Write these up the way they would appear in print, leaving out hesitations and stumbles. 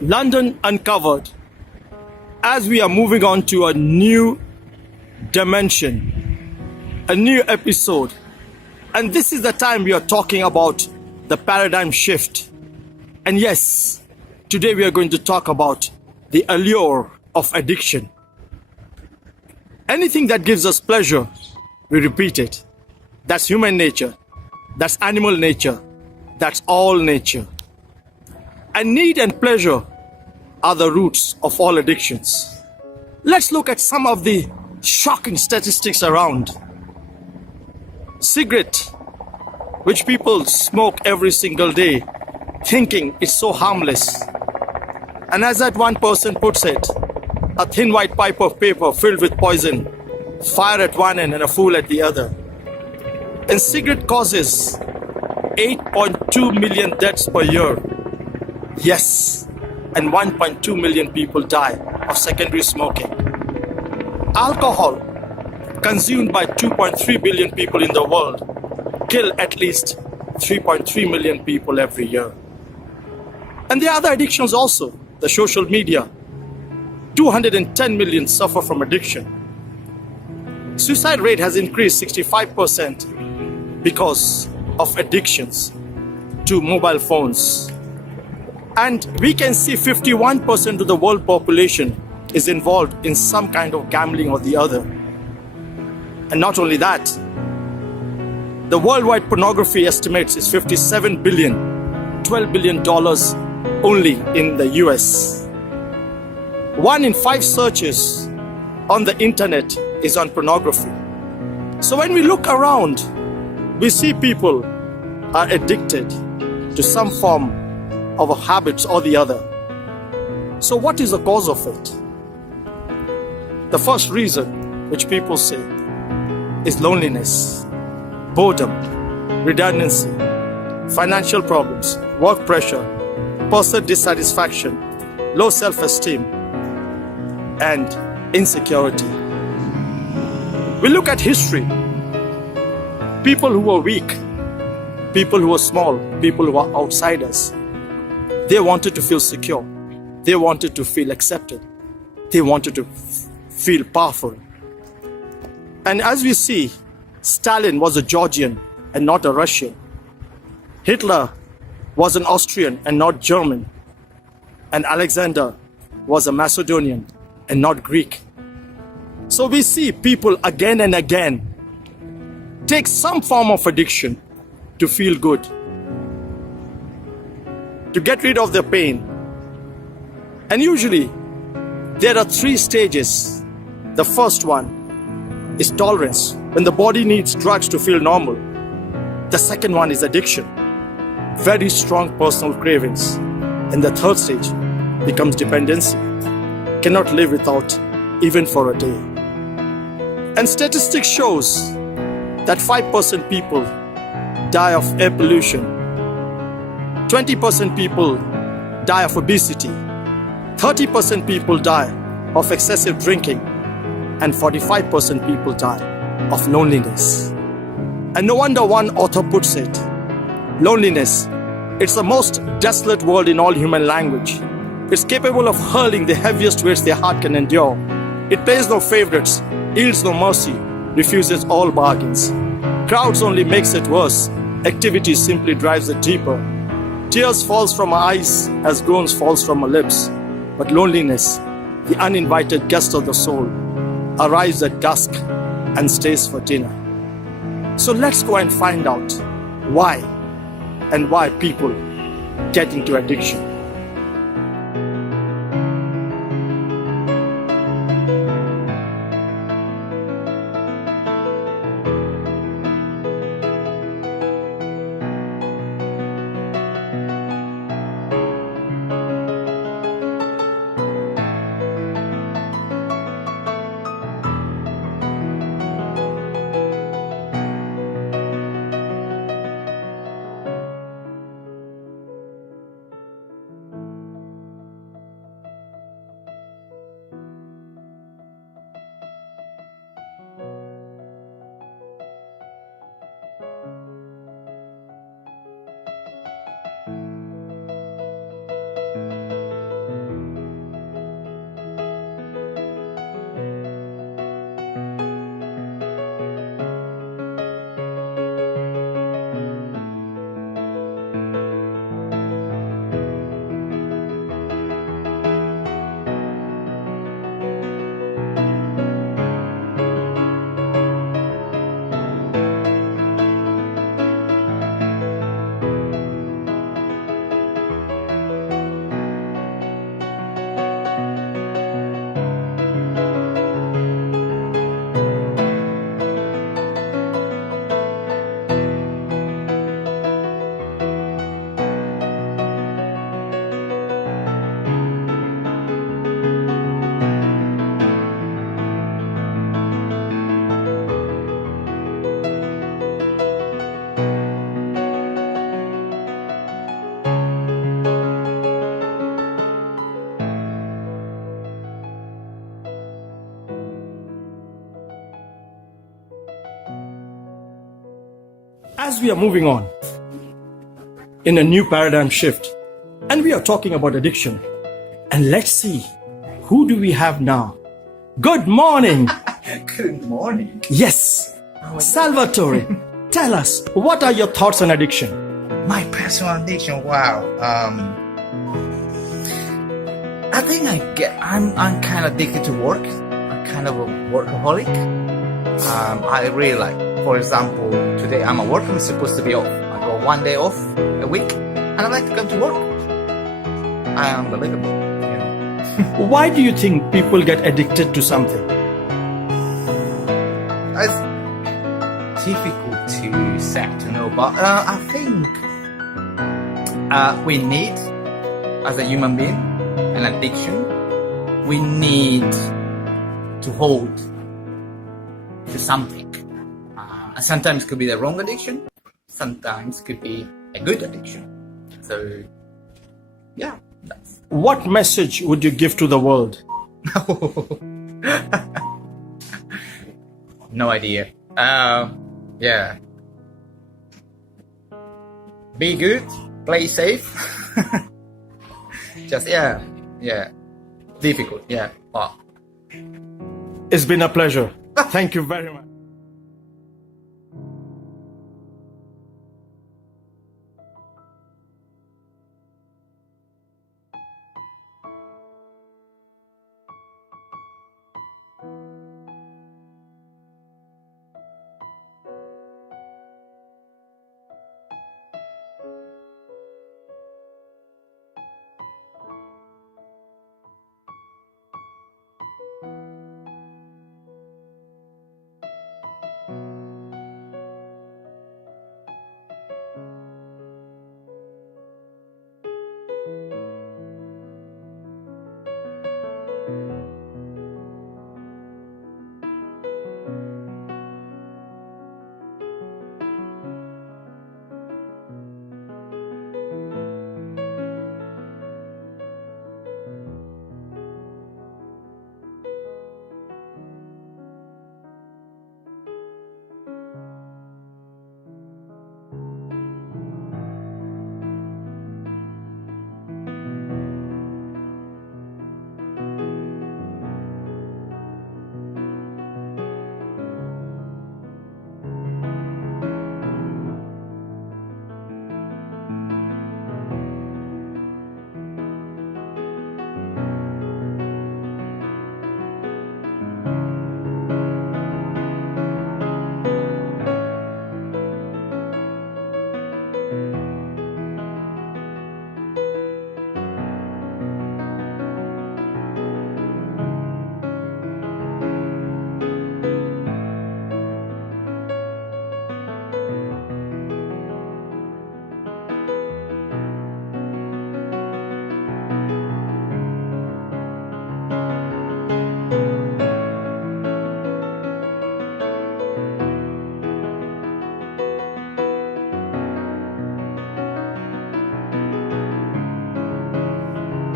London Uncovered, as we are moving on to a new dimension, a new episode. And this is the time we are talking about the paradigm shift. And yes, today we are going to talk about the allure of addiction. Anything that gives us pleasure, we repeat it. That's human nature. That's animal nature. That's all nature. And need and pleasure are the roots of all addictions. Let's look at some of the shocking statistics around. Cigarette, which people smoke every single day, thinking it's so harmless. And as that one person puts it, a thin white pipe of paper filled with poison, fire at one end and a fool at the other. And cigarette causes 8.2 million deaths per year. Yes, and 1.2 million people die of secondary smoking. Alcohol, consumed by 2.3 billion people in the world, kill at least 3.3 million people every year. And there are other addictions also. The social media, 210 million suffer from addiction. Suicide rate has increased 65% because of addictions to mobile phones. And we can see 51% of the world population is involved in some kind of gambling or the other. And not only that, the worldwide pornography estimates is 57 billion, $12 billion only in the US. 1 in 5 searches on the internet is on pornography. So when we look around, we see people are addicted to some form of a habit or the other. So what is the cause of it? The first reason which people say is loneliness, boredom, redundancy, financial problems, work pressure, personal dissatisfaction, low self-esteem, and insecurity. We look at history. People who were weak, people who were small, people who were outsiders, they wanted to feel secure. They wanted to feel accepted. They wanted to feel powerful. And as we see, Stalin was a Georgian and not a Russian. Hitler was an Austrian and not German. And Alexander was a Macedonian and not Greek. So we see people again and again take some form of addiction to feel good, to get rid of their pain. And usually there are 3 stages. The first one is tolerance, when the body needs drugs to feel normal. The second one is addiction, very strong personal cravings. And the third stage becomes dependency, cannot live without even for a day. And statistics shows that 5% people die of air pollution, 20% people die of obesity, 30% people die of excessive drinking, and 45% people die of loneliness. And no wonder one author puts it, loneliness, it's the most desolate word in all human language. It's capable of hurling the heaviest weights their heart can endure. It pays no favorites, yields no mercy, refuses all bargains. Crowds only makes it worse. Activity simply drives it deeper. Tears falls from our eyes as groans falls from our lips. But loneliness, the uninvited guest of the soul, arrives at dusk and stays for dinner. So let's go and find out why and why people get into addiction. as we are moving on in a new paradigm shift, and we are talking about addiction, and let's see, who do we have now? Good morning. Good morning. Yes, Salvatore, tell us, what are your thoughts on addiction? My personal addiction. Wow. I think I'm kind of addicted to work. I'm kind of a workaholic. I really like. For example, today I'm at work. I'm supposed to be off. I go 1 day off a week, and I like to come to work. I am unbelievable. You know. Why do you think people get addicted to something? It's difficult to say to know, but I think we need, as a human being, an addiction. We need to hold to something. Sometimes it could be the wrong addiction. Sometimes it could be a good addiction. So, yeah. What message would you give to the world? No idea. Yeah. Be good. Play safe. Just yeah. Difficult. Yeah. Wow. It's been a pleasure. Thank you very much.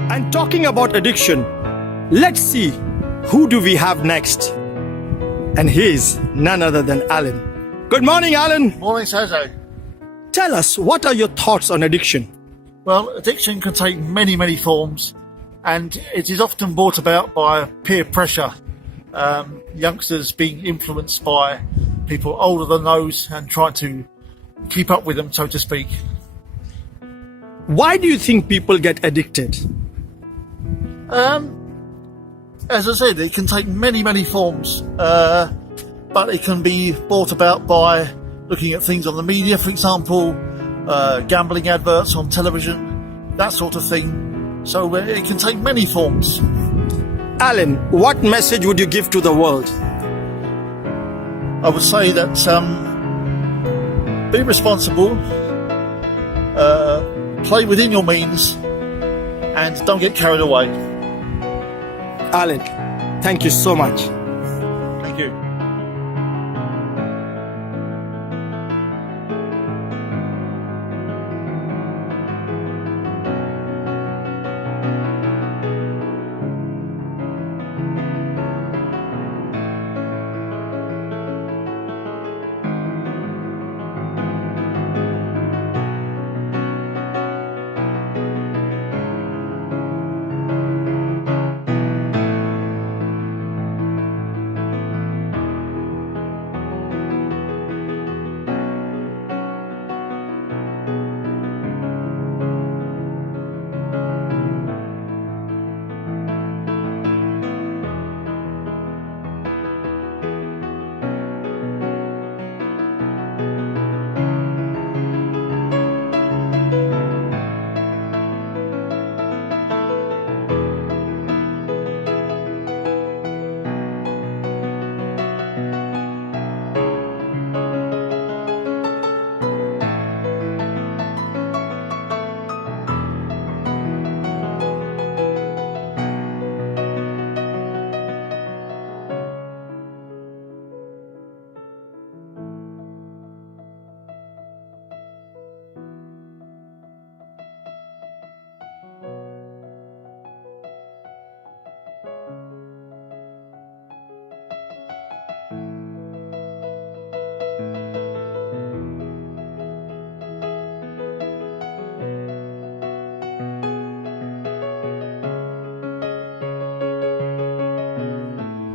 And talking about addiction, let's see, who do we have next? And he's none other than Alan. Good morning, Alan. Morning, Sergio. Tell us, what are your thoughts on addiction? Well, addiction can take many, many forms, and it is often brought about by peer pressure. Youngsters being influenced by people older than those and trying to keep up with them, so to speak. Why do you think people get addicted? As I said, it can take many, many forms, but it can be brought about by looking at things on the media, for example, gambling adverts on television, that sort of thing. So it can take many forms. Alan, what message would you give to the world? I would say that be responsible, play within your means, and don't get carried away. Alan, thank you so much. Thank you.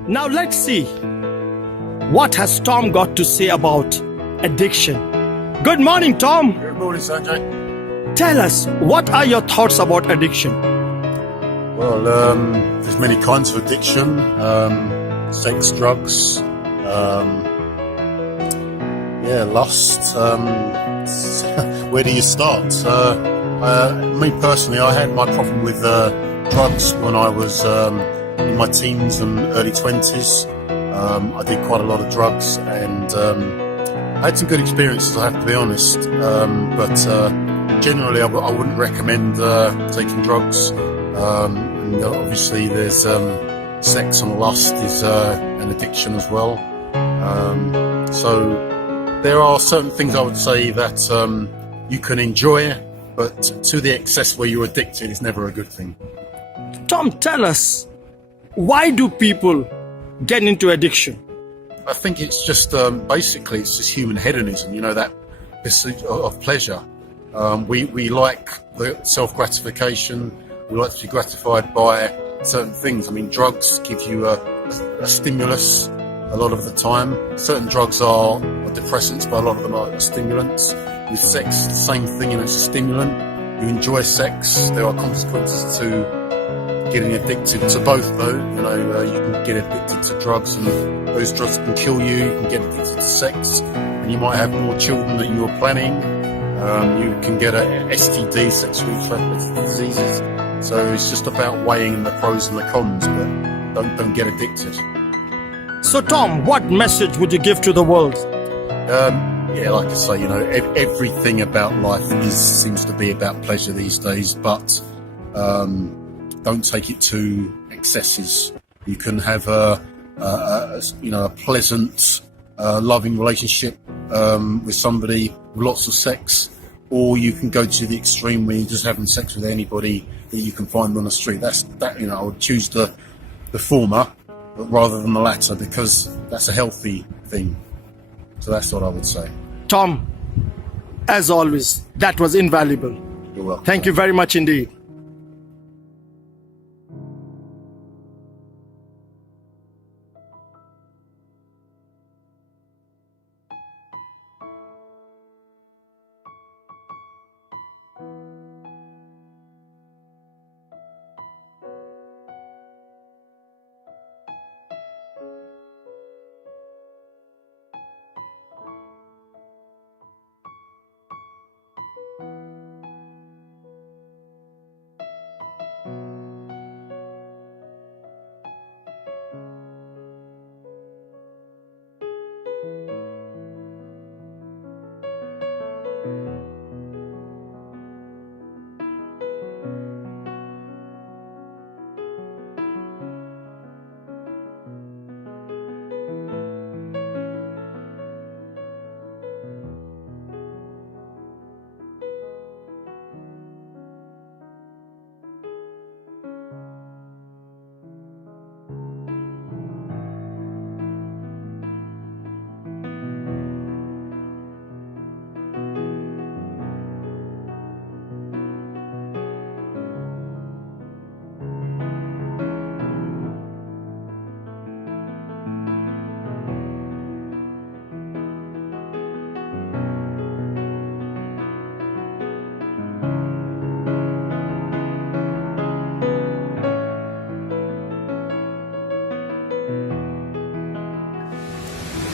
Now let's see what has Tom got to say about addiction. Good morning, Tom. Good morning, Sanjay. Tell us, what are your thoughts about addiction? Well, there's many kinds of addiction. Sex, drugs, lust. Where do you start? Me personally, I had my problem with drugs when I was in my teens and early 20s. I did quite a lot of drugs and I had some good experiences, I have to be honest. But generally, I wouldn't recommend taking drugs. And obviously, there's sex and lust is an addiction as well. So there are certain things I would say that you can enjoy, but to the excess where you're addicted is never a good thing. Tom, tell us, why do people get into addiction? I think it's just basically it's just human hedonism, that pursuit of pleasure. We like the self-gratification, we like to be gratified by certain things. I mean, drugs give you a stimulus a lot of the time. Certain drugs are depressants, but a lot of them are stimulants. With sex, the same thing, it's a stimulant. You enjoy sex, there are consequences to getting addicted to both though. You can get addicted to drugs and those drugs can kill you. You can get addicted to sex and you might have more children than you were planning. You can get a STD, sexually transmitted diseases. So it's just about weighing the pros and the cons, but don't get addicted. So Tom, what message would you give to the world? Like I say, everything about life seems to be about pleasure these days, but don't take it to excesses. You can have a pleasant, loving relationship with somebody with lots of sex, or you can go to the extreme where you're just having sex with anybody that you can find on the street. I would choose the former rather than the latter, because that's a healthy thing. So that's what I would say. Tom, as always, that was invaluable. You're welcome. Thank you very much indeed.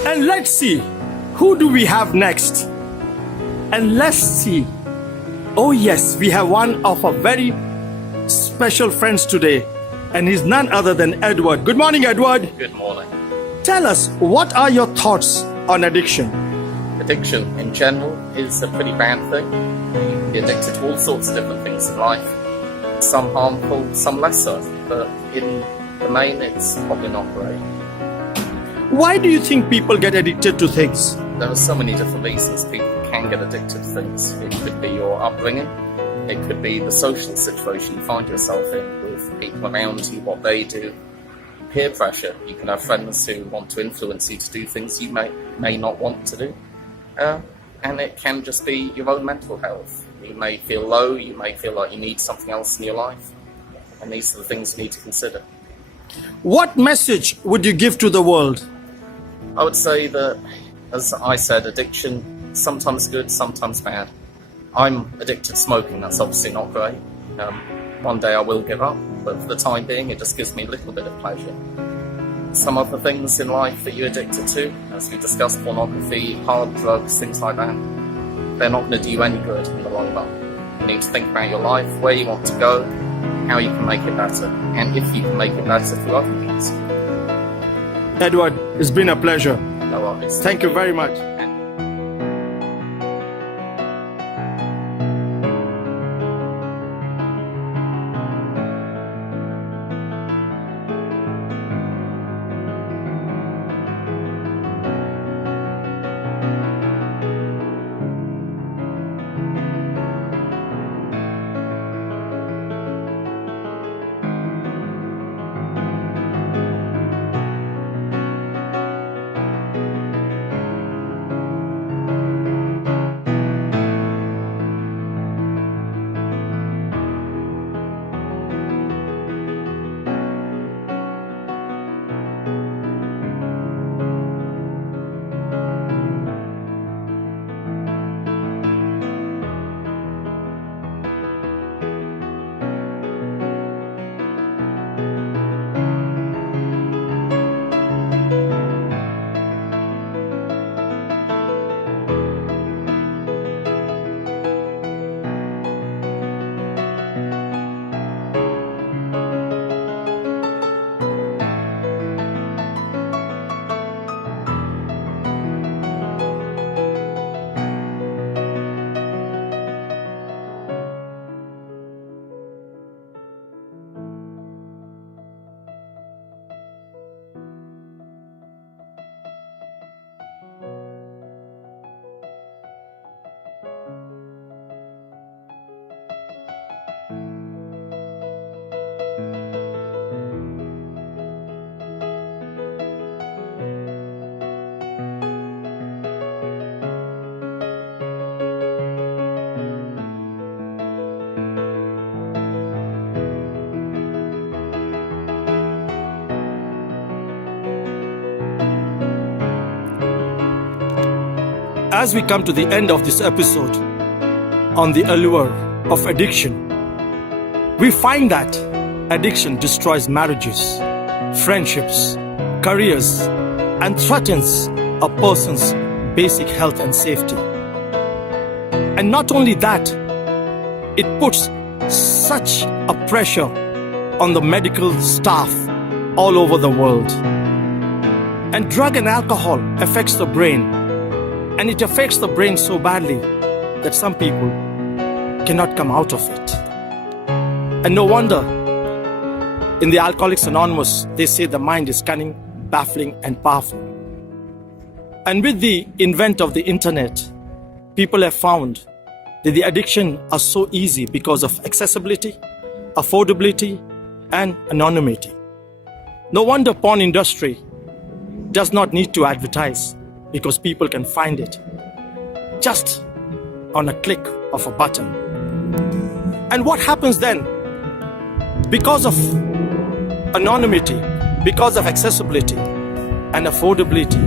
And let's see, who do we have next? And let's see. Oh yes, we have one of our very special friends today, and he's none other than Edward. Good morning, Edward. Good morning. Tell us, what are your thoughts on addiction? Addiction in general is a pretty bad thing. You can be addicted to all sorts of different things in life. Some harmful, some lesser, but in the main it's probably not great. Why do you think people get addicted to things? There are so many different reasons people can get addicted to things. It could be your upbringing, it could be the social situation you find yourself in with people around you, what they do, peer pressure. You can have friends who want to influence you to do things you may not want to do. And it can just be your own mental health. You may feel low, you may feel like you need something else in your life, and these are the things you need to consider. What message would you give to the world? I would say that, as I said, addiction, sometimes good, sometimes bad. I'm addicted to smoking, that's obviously not great. One day I will give up, but for the time being it just gives me a little bit of pleasure. Some other things in life that you're addicted to, as we discussed, pornography, hard drugs, things like that, they're not going to do you any good in the long run. You need to think about your life, where you want to go, how you can make it better, and if you can make it better through other means. Edward, it's been a pleasure. No worries. Thank you very much. As we come to the end of this episode on the allure of addiction, we find that addiction destroys marriages, friendships, careers, and threatens a person's basic health and safety. And not only that, it puts such a pressure on the medical staff all over the world. And drug and alcohol affects the brain. And it affects the brain so badly that some people cannot come out of it. And no wonder, in the Alcoholics Anonymous, they say the mind is cunning, baffling, and powerful. And with the invent of the internet, people have found that the addiction are so easy because of accessibility, affordability, and anonymity. No wonder porn industry does not need to advertise, because people can find it just on a click of a button. And what happens then? Because of anonymity, because of accessibility and affordability,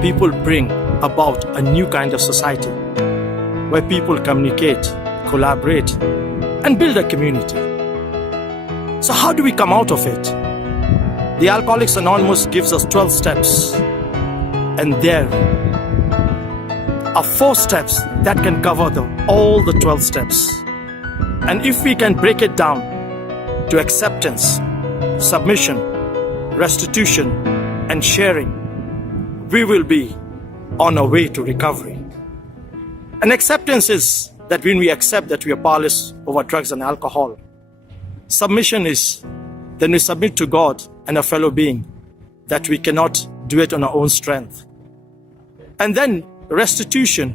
people bring about a new kind of society where people communicate, collaborate, and build a community. So how do we come out of it? The Alcoholics Anonymous gives us 12 steps. And there are 4 steps that can cover all the 12 steps. And if we can break it down to acceptance, submission, restitution, and sharing, we will be on our way to recovery. And acceptance is that when we accept that we are powerless over drugs and alcohol. Submission is then we submit to God and a fellow being that we cannot do it on our own strength. And then restitution,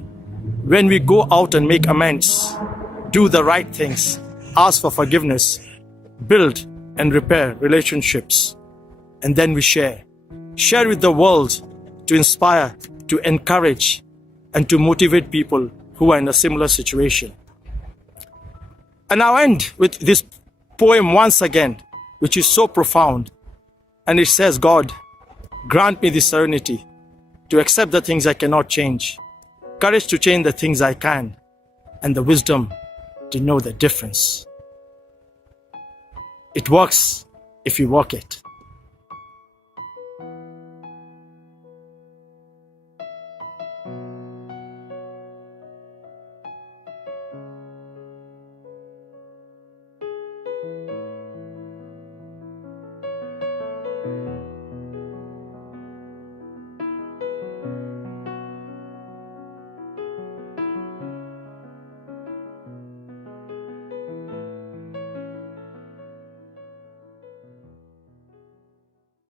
when we go out and make amends, do the right things, ask for forgiveness, build and repair relationships. And then we share with the world to inspire, to encourage, and to motivate people who are in a similar situation. And I'll end with this poem once again, which is so profound. And it says, God, grant me the serenity to accept the things I cannot change, courage to change the things I can, and the wisdom to know the difference. It works if you walk it.